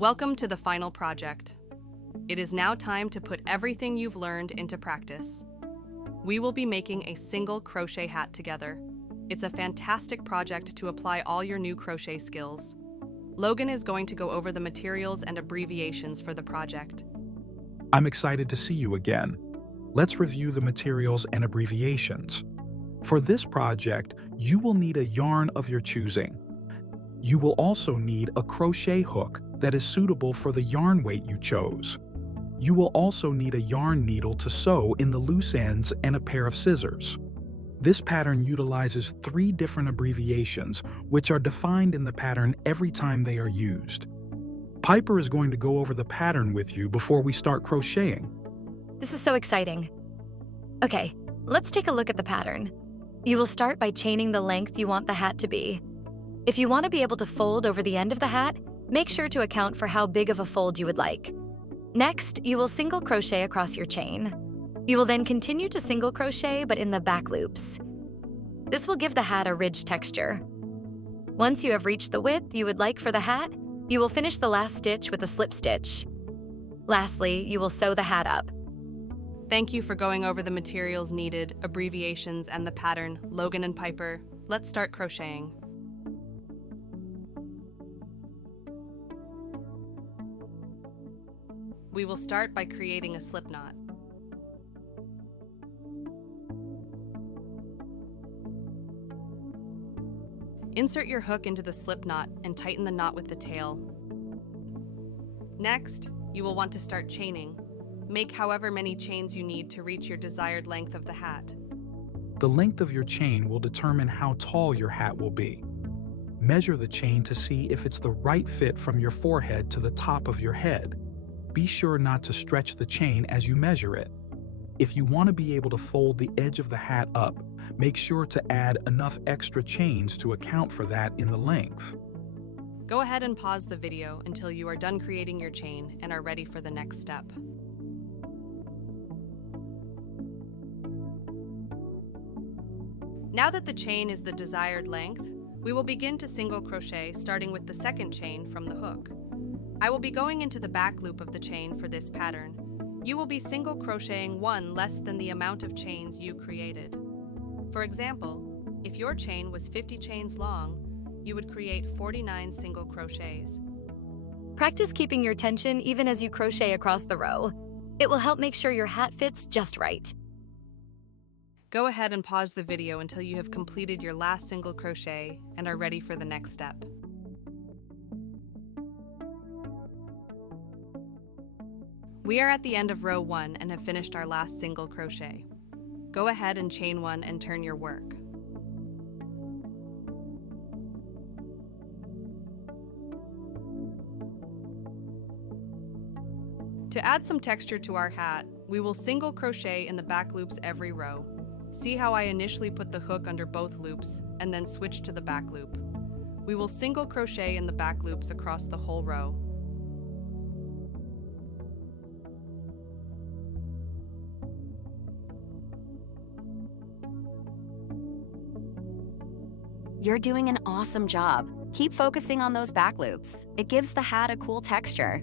Welcome to the final project. It is now time to put everything you've learned into practice. We will be making a single crochet hat together. It's a fantastic project to apply all your new crochet skills. Logan is going to go over the materials and abbreviations for the project. I'm excited to see you again. Let's review the materials and abbreviations. For this project, you will need a yarn of your choosing. You will also need a crochet hook that is suitable for the yarn weight you chose. You will also need a yarn needle to sew in the loose ends and a pair of scissors. This pattern utilizes 3 different abbreviations, which are defined in the pattern every time they are used. Piper is going to go over the pattern with you before we start crocheting. This is so exciting. Okay, let's take a look at the pattern. You will start by chaining the length you want the hat to be. If you want to be able to fold over the end of the hat, make sure to account for how big of a fold you would like. Next, you will single crochet across your chain. You will then continue to single crochet but in the back loops. This will give the hat a ridged texture. Once you have reached the width you would like for the hat, you will finish the last stitch with a slip stitch. Lastly, you will sew the hat up. Thank you for going over the materials needed, abbreviations, and the pattern, Logan and Piper. Let's start crocheting. We will start by creating a slip knot. Insert your hook into the slip knot and tighten the knot with the tail. Next, you will want to start chaining. Make however many chains you need to reach your desired length of the hat. The length of your chain will determine how tall your hat will be. Measure the chain to see if it's the right fit from your forehead to the top of your head. Be sure not to stretch the chain as you measure it. If you want to be able to fold the edge of the hat up, make sure to add enough extra chains to account for that in the length. Go ahead and pause the video until you are done creating your chain and are ready for the next step. Now that the chain is the desired length, we will begin to single crochet starting with the second chain from the hook. I will be going into the back loop of the chain for this pattern. You will be single crocheting 1 less than the amount of chains you created. For example, if your chain was 50 chains long, you would create 49 single crochets. Practice keeping your tension even as you crochet across the row. It will help make sure your hat fits just right. Go ahead and pause the video until you have completed your last single crochet and are ready for the next step. We are at the end of row 1 and have finished our last single crochet. Go ahead and chain 1 and turn your work. To add some texture to our hat, we will single crochet in the back loops every row. See how I initially put the hook under both loops and then switch to the back loop. We will single crochet in the back loops across the whole row. You're doing an awesome job. Keep focusing on those back loops. It gives the hat a cool texture.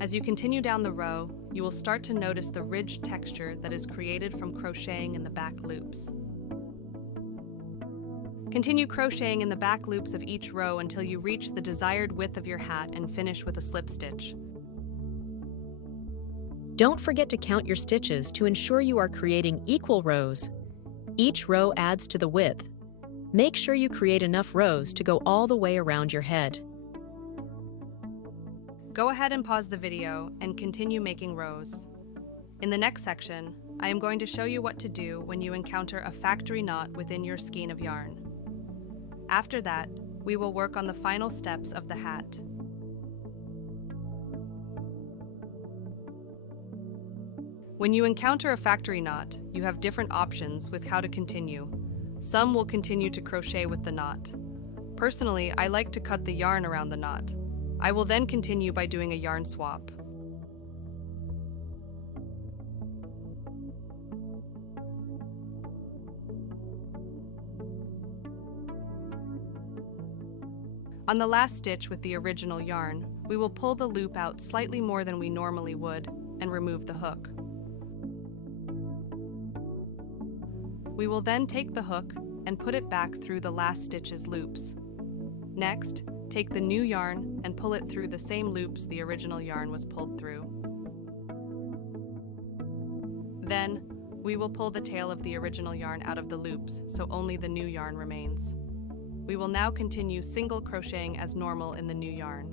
As you continue down the row, you will start to notice the ridged texture that is created from crocheting in the back loops. Continue crocheting in the back loops of each row until you reach the desired width of your hat and finish with a slip stitch. Don't forget to count your stitches to ensure you are creating equal rows. Each row adds to the width. Make sure you create enough rows to go all the way around your head. Go ahead and pause the video and continue making rows. In the next section, I am going to show you what to do when you encounter a factory knot within your skein of yarn. After that, we will work on the final steps of the hat. When you encounter a factory knot, you have different options with how to continue. Some will continue to crochet with the knot. Personally, I like to cut the yarn around the knot. I will then continue by doing a yarn swap. On the last stitch with the original yarn, we will pull the loop out slightly more than we normally would and remove the hook. We will then take the hook and put it back through the last stitch's loops. Next, take the new yarn and pull it through the same loops the original yarn was pulled through. Then, we will pull the tail of the original yarn out of the loops so only the new yarn remains. We will now continue single crocheting as normal in the new yarn.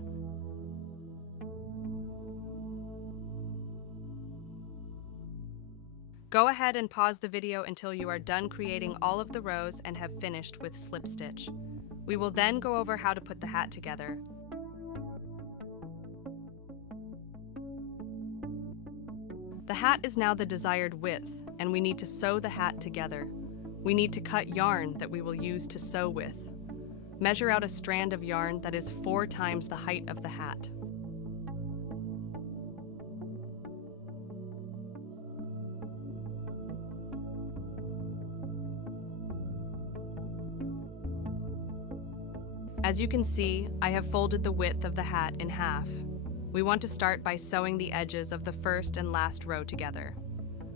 Go ahead and pause the video until you are done creating all of the rows and have finished with slip stitch. We will then go over how to put the hat together. The hat is now the desired width, and we need to sew the hat together. We need to cut yarn that we will use to sew with. Measure out a strand of yarn that is 4 times the height of the hat. As you can see, I have folded the width of the hat in half. We want to start by sewing the edges of the first and last row together.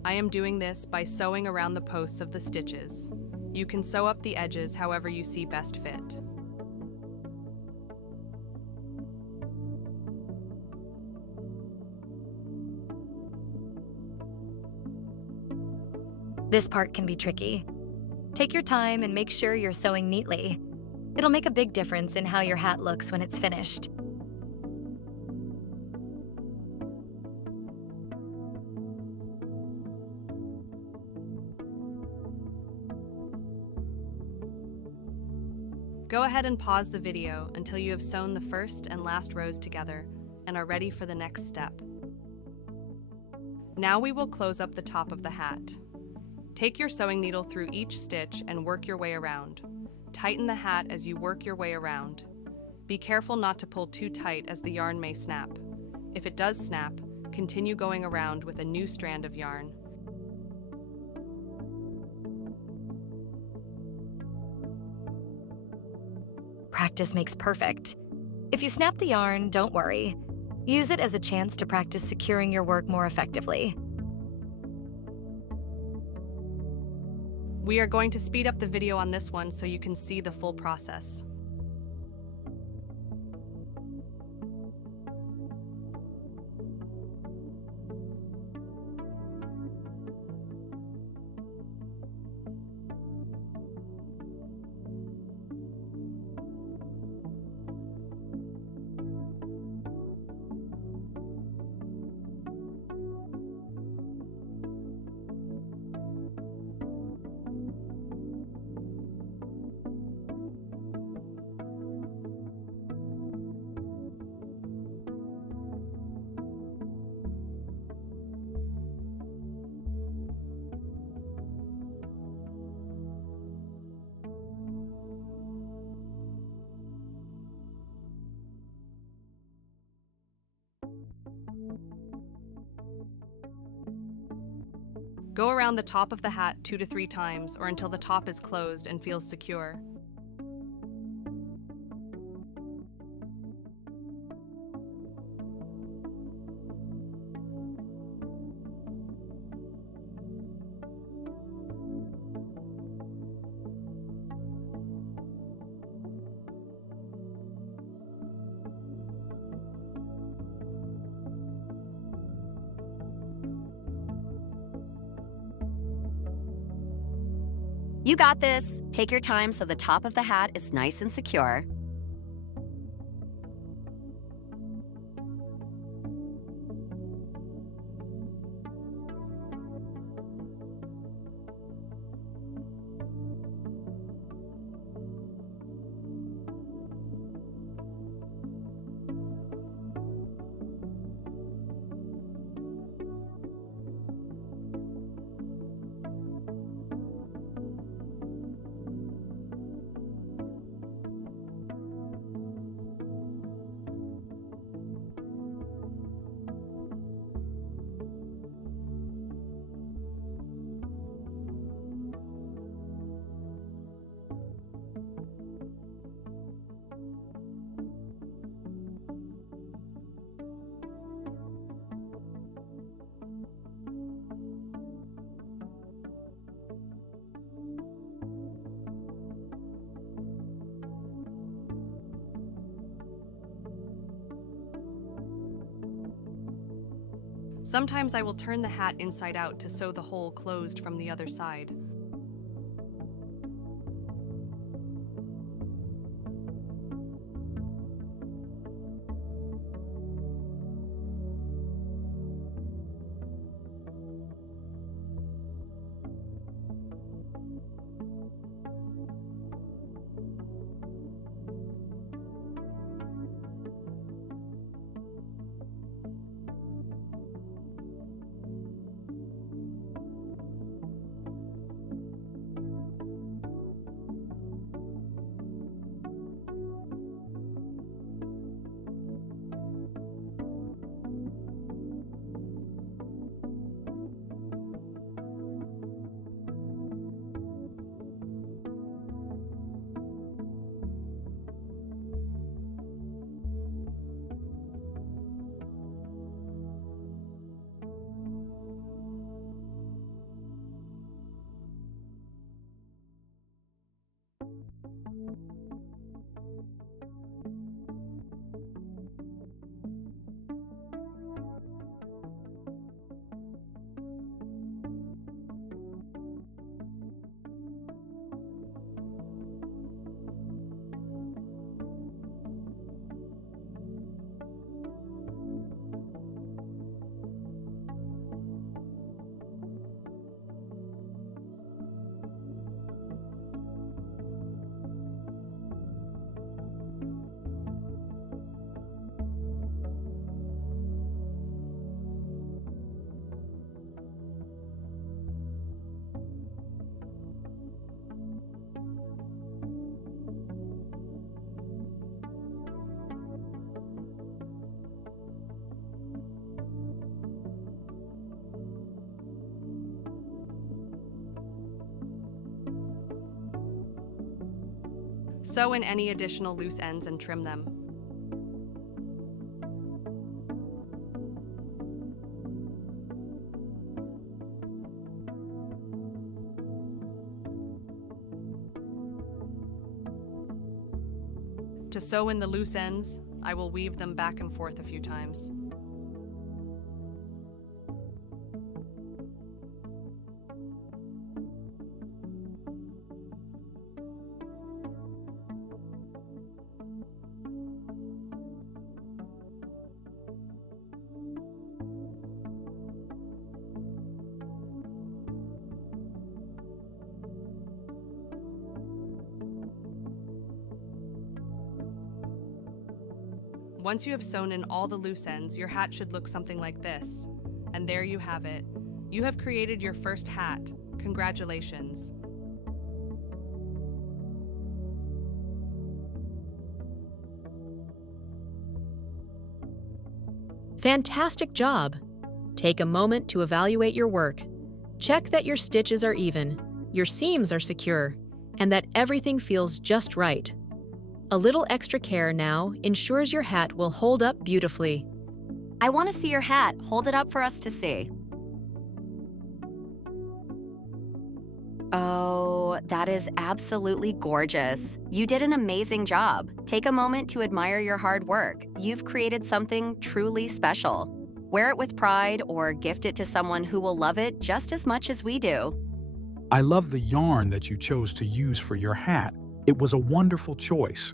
I am doing this by sewing around the posts of the stitches. You can sew up the edges however you see best fit. This part can be tricky. Take your time and make sure you're sewing neatly. It'll make a big difference in how your hat looks when it's finished. Go ahead and pause the video until you have sewn the first and last rows together and are ready for the next step. Now we will close up the top of the hat. Take your sewing needle through each stitch and work your way around. Tighten the hat as you work your way around. Be careful not to pull too tight as the yarn may snap. If it does snap, continue going around with a new strand of yarn. Practice makes perfect. If you snap the yarn, don't worry. Use it as a chance to practice securing your work more effectively. We are going to speed up the video on this one so you can see the full process. Go around the top of the hat 2 to 3 times or until the top is closed and feels secure. You got this. Take your time so the top of the hat is nice and secure. Sometimes I will turn the hat inside out to sew the hole closed from the other side. Sew in any additional loose ends and trim them. To sew in the loose ends, I will weave them back and forth a few times. Once you have sewn in all the loose ends, your hat should look something like this. And there you have it. You have created your first hat. Congratulations. Fantastic job! Take a moment to evaluate your work. Check that your stitches are even, your seams are secure, and that everything feels just right. A little extra care now ensures your hat will hold up beautifully. I want to see your hat. Hold it up for us to see. Oh, that is absolutely gorgeous. You did an amazing job. Take a moment to admire your hard work. You've created something truly special. Wear it with pride or gift it to someone who will love it just as much as we do. I love the yarn that you chose to use for your hat. It was a wonderful choice.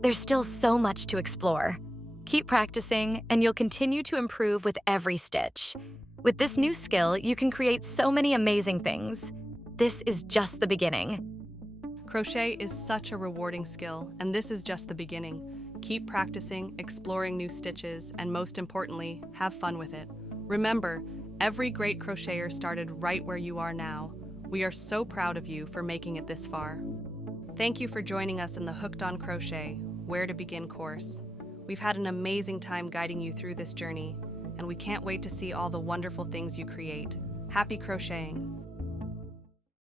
There's still so much to explore. Keep practicing, and you'll continue to improve with every stitch. With this new skill, you can create so many amazing things. This is just the beginning. Crochet is such a rewarding skill, and this is just the beginning. Keep practicing, exploring new stitches, and most importantly, have fun with it. Remember, every great crocheter started right where you are now. We are so proud of you for making it this far. Thank you for joining us in the Hooked on Crochet, Where to Begin course. We've had an amazing time guiding you through this journey, and we can't wait to see all the wonderful things you create. Happy crocheting!